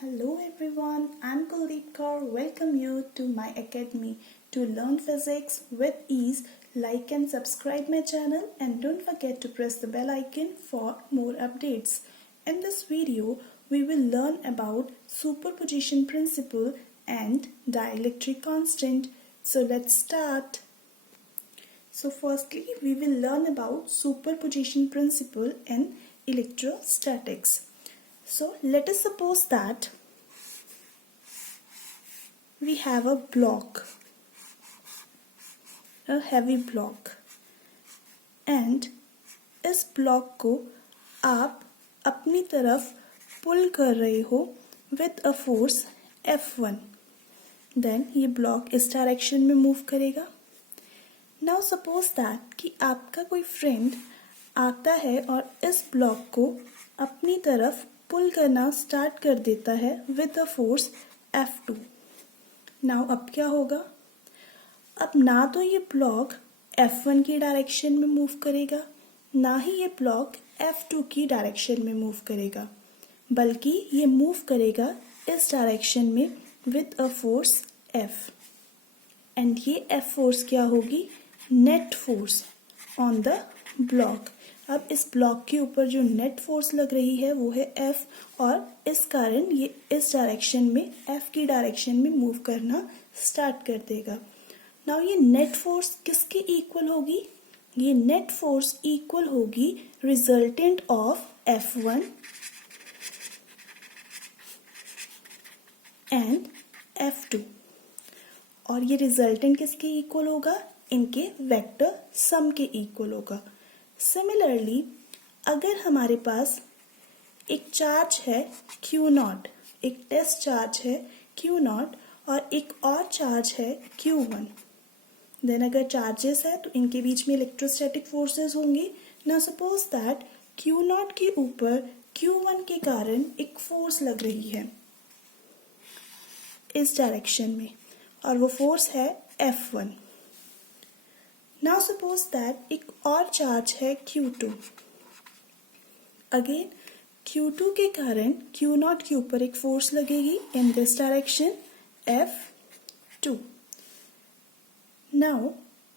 Hello everyone, I'm Kuldeep Kaur. Welcome you to my academy to learn physics with ease. Like and subscribe my channel and don't forget to press the bell icon for more updates. In this video, we will learn about superposition principle and dielectric constant. So let's start. So firstly, we will learn about superposition principle in electrostatics. So let us suppose that we have a block, a heavy block, and इस block को आप अपनी तरफ pull कर रहे हो with a force F1. Then ये block इस डायरेक्शन में मूव करेगा. नाउ सपोज दैट कि आपका कोई फ्रेंड आता है और इस ब्लॉक को अपनी तरफ पुल करना स्टार्ट कर देता है with a force F2. Now अब क्या होगा? अब ना तो ये ब्लॉक F1 की डायरेक्शन में मूव करेगा, ना ही ये ब्लॉक F2 की डायरेक्शन में मूव करेगा, बल्कि ये मूव करेगा इस डायरेक्शन में with a force F. And ये F फोर्स क्या होगी? Net force on the block. अब इस ब्लॉक के ऊपर जो नेट फोर्स लग रही है वो है F, और इस कारण ये इस डायरेक्शन में F की डायरेक्शन में मूव करना स्टार्ट कर देगा. नाउ ये नेट फोर्स किसके इक्वल होगी? ये नेट फोर्स इक्वल होगी resultant of F1 and F2. और ये रिजल्टेंट किसके इक्वल होगा? इनके वेक्टर सम के इक्वल होगा. सिमिलरली अगर हमारे पास एक चार्ज है Q0, एक टेस्ट चार्ज है Q0 और एक और चार्ज है Q1, देन अगर चार्जेस है तो इनके बीच में इलेक्ट्रोस्टैटिक फोर्सेस होंगे. ना सपोज दैट Q0 के ऊपर Q1 के कारण एक फोर्स लग रही है इस डायरेक्शन में, और वो फोर्स है F1. नाउ सपोज दैट एक और चार्ज है Q2. अगेन Q2 के कारण Q0 के ऊपर एक फोर्स लगेगी in this direction F2. Now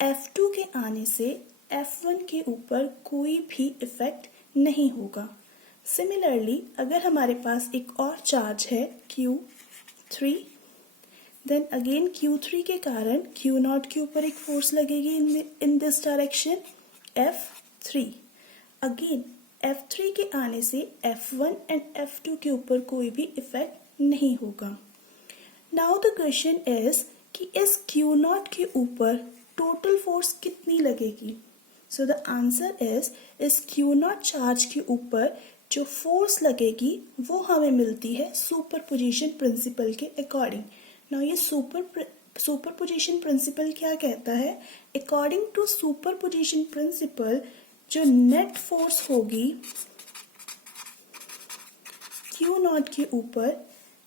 F2 के आने से F1 के ऊपर कोई भी इफेक्ट नहीं होगा. सिमिलरली अगर हमारे पास एक और चार्ज है Q3, देन अगेन Q3 के कारण Q0 के ऊपर एक फोर्स लगेगी in this direction F3. Again F3 के आने से F1 एंड F2 के ऊपर कोई भी इफेक्ट नहीं होगा. नाउ द क्वेश्चन इज कि इस Q0 के ऊपर टोटल फोर्स कितनी लगेगी? सो द आंसर इज इस Q0 चार्ज के ऊपर जो फोर्स लगेगी वो हमें मिलती है सुपरपोजिशन प्रिंसिपल के अकॉर्डिंग. नाउ ये सुपरपोजिशन प्रिंसिपल क्या कहता है? अकॉर्डिंग टू सुपरपोजिशन प्रिंसिपल जो नेट फोर्स होगी Q0 के ऊपर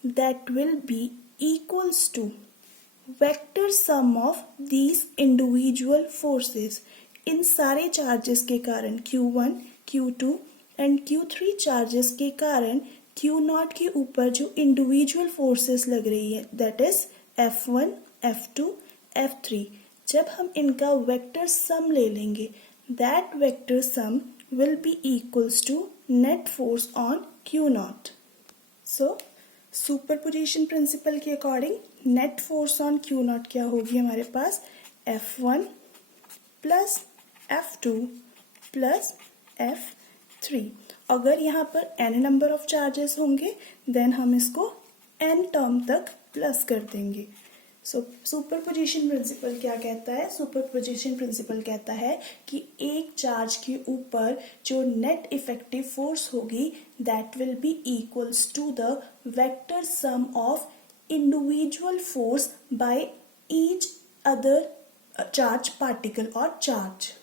that will be equals to vector sum of these individual forces. इन सारे चार्जेस के कारण Q1, Q2 and Q3 charges के कारण Q0 के ऊपर जो इंडिविजुअल फोर्सेस लग रही है that is F1, F2, F3, जब हम इनका वेक्टर सम ले लेंगे that vector sum will be equals to net force on Q0. So superposition principle के according net force on Q0 क्या होगी हमारे पास? F1 plus F2 plus F3. अगर यहाँ पर n नंबर ऑफ चार्जेस होंगे देन हम इसको n टर्म तक प्लस कर देंगे. सो सुपरपोजिशन प्रिंसिपल क्या कहता है? सुपरपोजिशन प्रिंसिपल कहता है कि एक चार्ज के ऊपर जो नेट इफेक्टिव फोर्स होगी that will be equals to the vector sum of individual force by each other charge particle और चार्ज.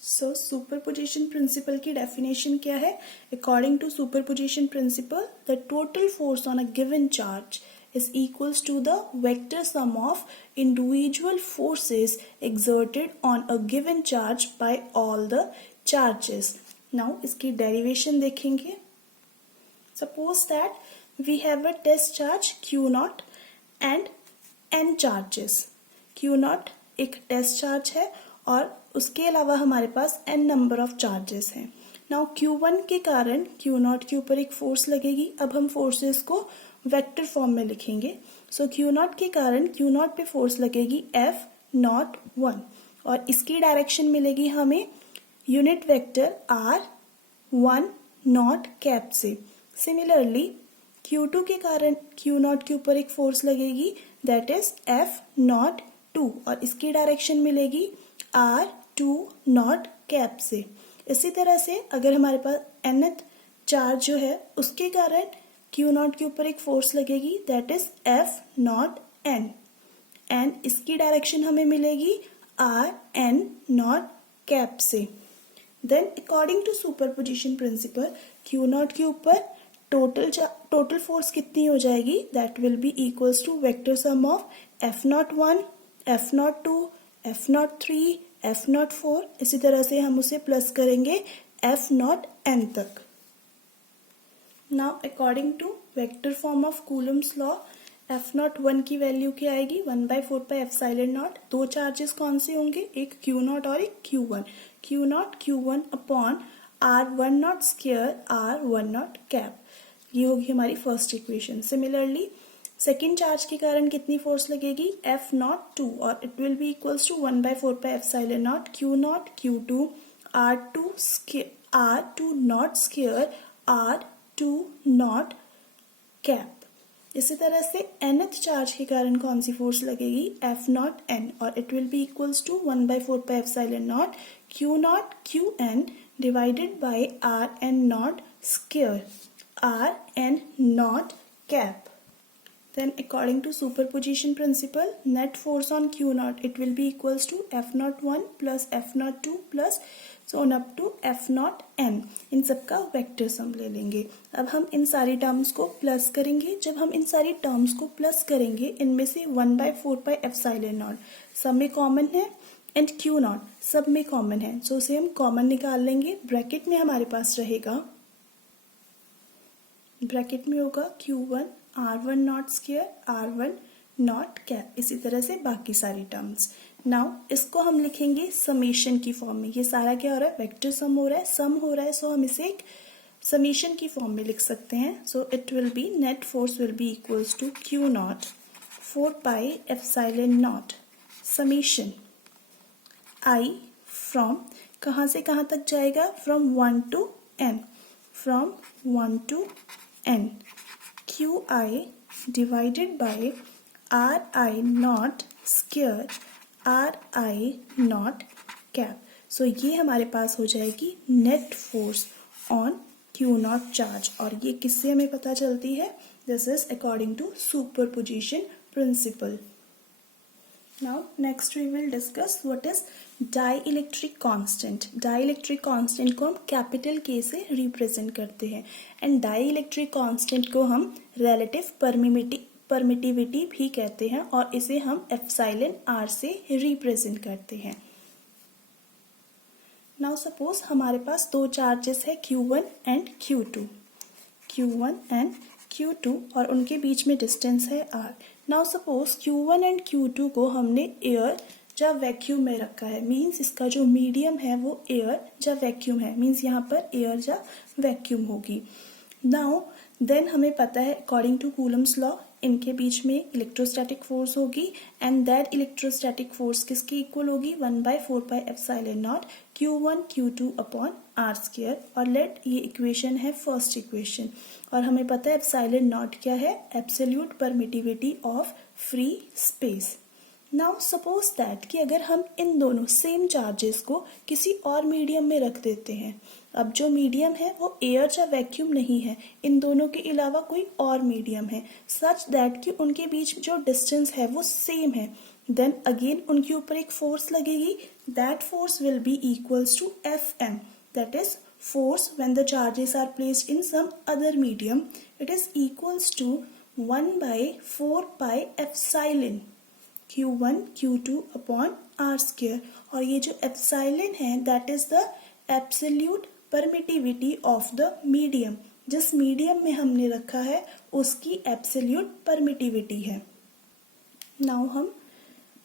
सो सुपरपोजिशन प्रिंसिपल की डेफिनेशन क्या है? According to superposition principle the total force on a given charge is equals to the vector sum of individual forces exerted on a given charge by all the charges. Now इसकी derivation देखेंगे. Suppose that we have a test charge Q0 and n charges. Q0 एक test charge है और उसके अलावा हमारे पास n number of charges हैं. Now Q1 के कारण Q0 के ऊपर एक फोर्स लगेगी. अब हम फोर्सेस को वेक्टर फॉर्म में लिखेंगे. सो Q0 के कारण Q0 पे फोर्स लगेगी F01 और इसकी डायरेक्शन मिलेगी हमें यूनिट वेक्टर R10 कैप से. सिमिलरली Q2 के कारण Q0 के ऊपर एक फोर्स लगेगी दैट इज F02 और इसकी डायरेक्शन मिलेगी R20 कैप से. इसी तरह से अगर हमारे पास nth चार्ज जो है उसके कारण Q0 के ऊपर एक फोर्स लगेगी दैट इज F0n एंड इसकी डायरेक्शन हमें मिलेगी Rn0 कैप से. Then according to superposition principle Q0 के ऊपर टोटल फोर्स कितनी हो जाएगी that will be equals to vector sum of F01, F02, F03, F04. इसी तरह से हम उसे प्लस करेंगे F0n तक. Now according to vector form of Coulomb's law F01 की वैल्यू क्या आएगी 1/4πε0. दो चार्जेस कौन से होंगे, एक Q0 और एक Q1. Q1 upon R10 square R10 cap. ये होगी हमारी first equation. Similarly second charge के कारण कितनी फोर्स लगेगी F02 और it will be equals to 1/4πε0 Q0 Q2 R20 square R20 cap. इसी तरह से nth चार्ज के कारण कौन सी फोर्स लगेगी F0n और it will be equals to 1/4πε0 Q0 Qn divided by Rn0 square Rn0 cap. Then according to superposition principle, net force on Q0 it will be equals to F01 plus F02 plus so on up to F0n. इन सबका vector sum ले लेंगे. अब हम इन सारी terms को plus करेंगे. जब हम इन सारी टर्म्स को प्लस करेंगे इनमें से 1/4πε0 सब में कॉमन है एंड Q0 सब में कॉमन है. सो उसे हम कॉमन निकाल लेंगे. ब्रैकेट में हमारे पास रहेगा, ब्रैकेट में होगा Q1 R10 square R10 cap. इसी तरह से बाकी सारी टर्म्स. नाउ इसको हम लिखेंगे समेशन की फॉर्म में. ये सारा क्या हो रहा है, वेक्टर सम हो रहा है, सम हो रहा है. सो हम इसे एक समेशन की फॉर्म में लिख सकते हैं. So it will be net force will be equals to Q0 4πε0 summation I from कहाँ से कहाँ तक जाएगा, from 1 to n, from 1 to n Qi divided by Ri0 square Ri0 cap. So ये हमारे पास हो जाएगी net force on Q0 charge. और ये किससे हमें पता चलती है, this is according to superposition principle. Now next we will discuss what is dielectric constant. Dielectric constant को हम कैपिटल K से रिप्रेजेंट करते हैं एंड डाइइलेक्ट्रिक कांस्टेंट को हम रिलेटिव परमिटिविटी भी कहते हैं और इसे हम एप्सिलॉन R से रिप्रेजेंट करते हैं. नाउ सपोज हमारे पास दो चार्जेस है Q1 and Q2. Q1 and Q2 और उनके बीच में डिस्टेंस है R. Now suppose Q1 and Q2 को हमने एयर या वैक्यूम में रखा है. मींस इसका जो मीडियम है वो एयर या वैक्यूम है. मींस यहाँ पर एयर या वैक्यूम होगी. नाउ देन हमें पता है अकॉर्डिंग टू कूलम्स लॉ इनके बीच में इलेक्ट्रोस्टैटिक फोर्स होगी एंड दैट इलेक्ट्रोस्टैटिक फोर्स किसकी इक्वल होगी 1/4πε0 Q1 Q2 upon R square. और लेट ये इक्वेशन है फर्स्ट इक्वेशन और हमें पता है एप्सिलॉन क्या है, absolute permittivity of free space. Now suppose that कि अगर हम इन दोनों सेम चार्जेस को किसी और मीडियम में रख देते हैं. अब जो मीडियम है वो एयर या वैक्यूम नहीं है, इन दोनों के अलावा कोई और मीडियम है सच दैट कि उनके बीच जो डिस्टेंस है वो सेम है. देन अगेन उनके ऊपर एक फोर्स लगेगी. That force will be equals to Fm, that is force when the charges are placed in some other medium. It is equals to 1/4πε Q1 Q2 upon R square. और ये जो epsilon है that is the absolute permittivity of the medium. जिस medium में हमने रखा है उसकी एब्सोल्यूट परमिटिविटी है। नाउ हम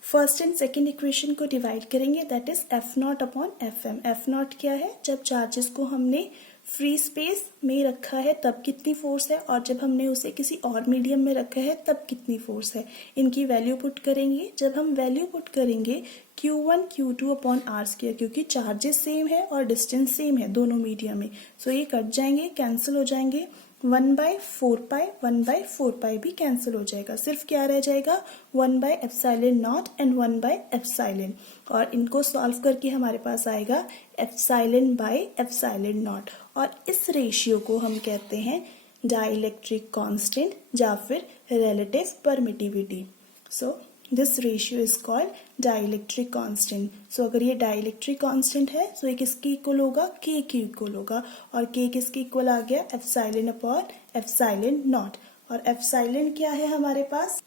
फर्स्ट एंड सेकेंड इक्वेशन को डिवाइड करेंगे, that is F naught upon F M. F naught क्या है? जब चार्जेस को हमने फ्री स्पेस में रखा है तब कितनी फोर्स है, और जब हमने उसे किसी और मीडियम में रखा है तब कितनी फोर्स है। इनकी वैल्यू पुट करेंगे। जब हम वैल्यू पुट करेंगे Q1 Q2 upon R square, क्योंकि चार्जेस सेम है और डिस्टेंस सेम है दोनों मीडियम में, सो ये कट जाएंगे, कैंसिल हो जाएंगे। 1/4 1/4 भी कैंसिल हो जाएगा, सिर्फ क्या रह जाएगा 1/ε0 एंड 1/ε, और इनको सॉल्व करके हमारे पास आएगा ε/ε0, और इस रेशियो को हम कहते हैं डाइलेक्ट्रिक कांस्टेंट या फिर relative permittivity. So this ratio is called dielectric constant. So अगर ये डाइलेक्ट्रिक कांस्टेंट है तो ये किसके इक्वल होगा? K के इक्वल होगा, और K किसके इक्वल आ गया? ε/ε0, और एप्सिलॉन क्या है हमारे पास?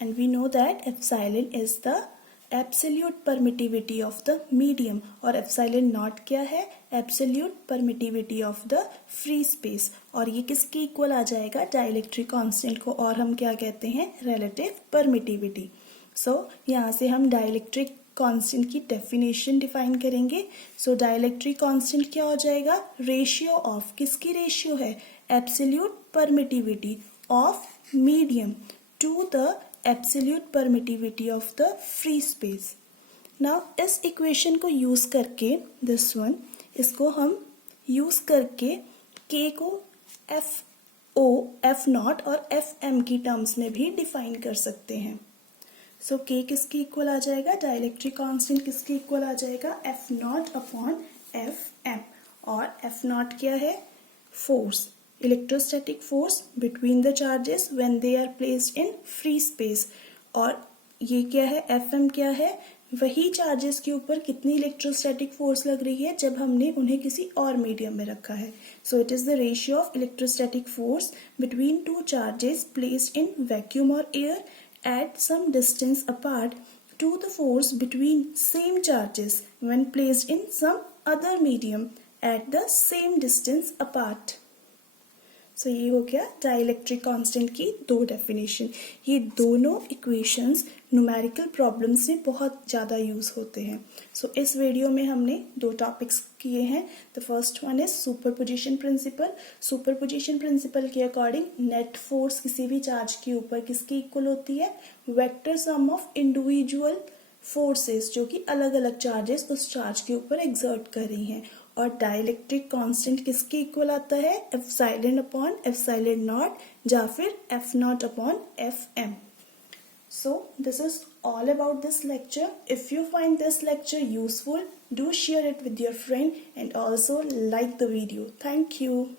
And we know that epsilon is the absolute permittivity of the medium, और ε/0 क्या है? Absolute permittivity of the free space, और ये किसके इक्वल आ जाएगा? डाइलेक्ट्रिक कांस्टेंट को, और हम क्या कहते हैं? Relative permittivity. सो यहाँ से हम डाइलेक्ट्रिक कांस्टेंट की डेफिनेशन डिफाइन करेंगे। सो डाइलेक्ट्रिक कांस्टेंट क्या हो जाएगा? रेशियो ऑफ, किसकी रेशियो है? Absolute permittivity of medium to the absolute permittivity of the free space. Now इस इक्वेशन को यूज करके, दिस वन, इसको हम यूज करके K को एफ नॉट और एफ एम की टर्म्स में भी डिफाइन कर सकते हैं। सो K किसके इक्वल आ जाएगा? डाइलेक्ट्रिक कांस्टेंट किसके इक्वल आ जाएगा? F naught upon F M, और एफ नॉट क्या है? Force, electrostatic force between the charges when they are placed in free space, और ये क्या है? एफ एम क्या है? वही चार्जेस के ऊपर कितनी इलेक्ट्रोस्टैटिक फोर्स लग रही है जब हमने उन्हें किसी और मीडियम में रखा है। So it is the ratio of electrostatic force between two charges placed in vacuum और air at some distance apart to the force between same charges when placed in some other medium at the same distance apart. सो ये हो गया dielectric constant की दो definition. ये दोनों equations numerical problems में बहुत ज़्यादा यूज होते हैं। सो इस वीडियो में हमने दो टॉपिक्स किए हैं। The first one is superposition principle. Superposition principle के अकॉर्डिंग नेट फोर्स किसी भी चार्ज के ऊपर किसकी इक्वल होती है? Vector sum of individual forces, जो कि अलग अलग चार्जेस उस चार्ज के ऊपर एक्सर्ट कर रही हैं। और डाइलेक्ट्रिक कांस्टेंट किसके इक्वल आता है? एप्सिलॉन अपॉन एप्सिलॉन नॉट या फिर F naught upon F M. So this is all about this lecture. If you find this lecture useful, do share it with your friend and also like the video. Thank you.